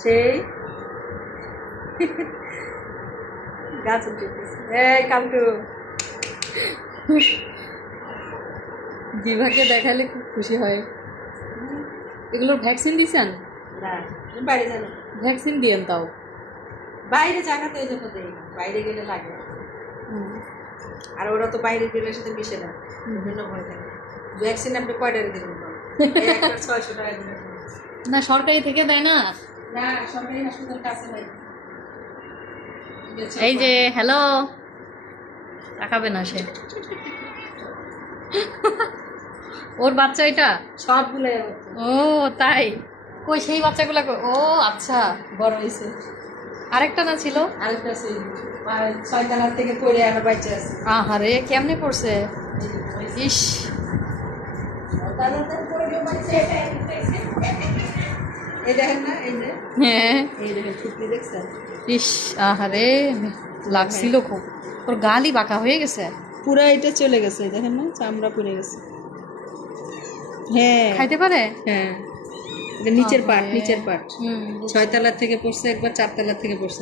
সেই গাছ উঠতেছে। এই কালটু বিভাকে দেখালে খুব খুশি হয়। এগুলোর ভ্যাকসিন দিছেন? না, বাইরে যাবে, ভ্যাকসিন দিয়েন তাও। বাইরে জায়গা তো এই জন্য দেই না, বাইরে গেলে লাগে। আর ওরা তো বাইরের বিলের সাথে মিশে না, বিভিন্ন ভয় থাকে। ভ্যাকসিন আপনি কয়টারে দেবেন? 600 টাকা দিবেন না, সরকারি থেকে দেয় না। না, সরকারি হাসপাতাল কাছে নাই। এই যে হ্যালো, তাকাবে না সে। ওর বাচ্চা এটা সবগুলো ও তাই? কই সেই বাচ্চাগুলা ও আচ্ছা, বড় হয়েছে। আরেকটা না ছিল? আরেকটা আছে 6 তলার থেকে পড়ে আমার বাচ্চা আছে। আহারে কেমনে পড়ছে? ইস, এই দেখেন না, এই যে হ্যাঁ, এই দেখেন টুকরি দেখছেন? ইস, আহারে লাগছিল খুব। ওর গালই বাঁকা হয়ে গেছে। পুরা এটা চলে গেছে, দেখেন না, চামড়া পড়ে গেছে। হ্যাঁ, খাইতে পারে? হ্যাঁ, এটা নিচের পাট, আহারে। নিচের পাট। 6 তলার থেকে পড়ছে, একবার 4 তলার থেকে পড়ছে।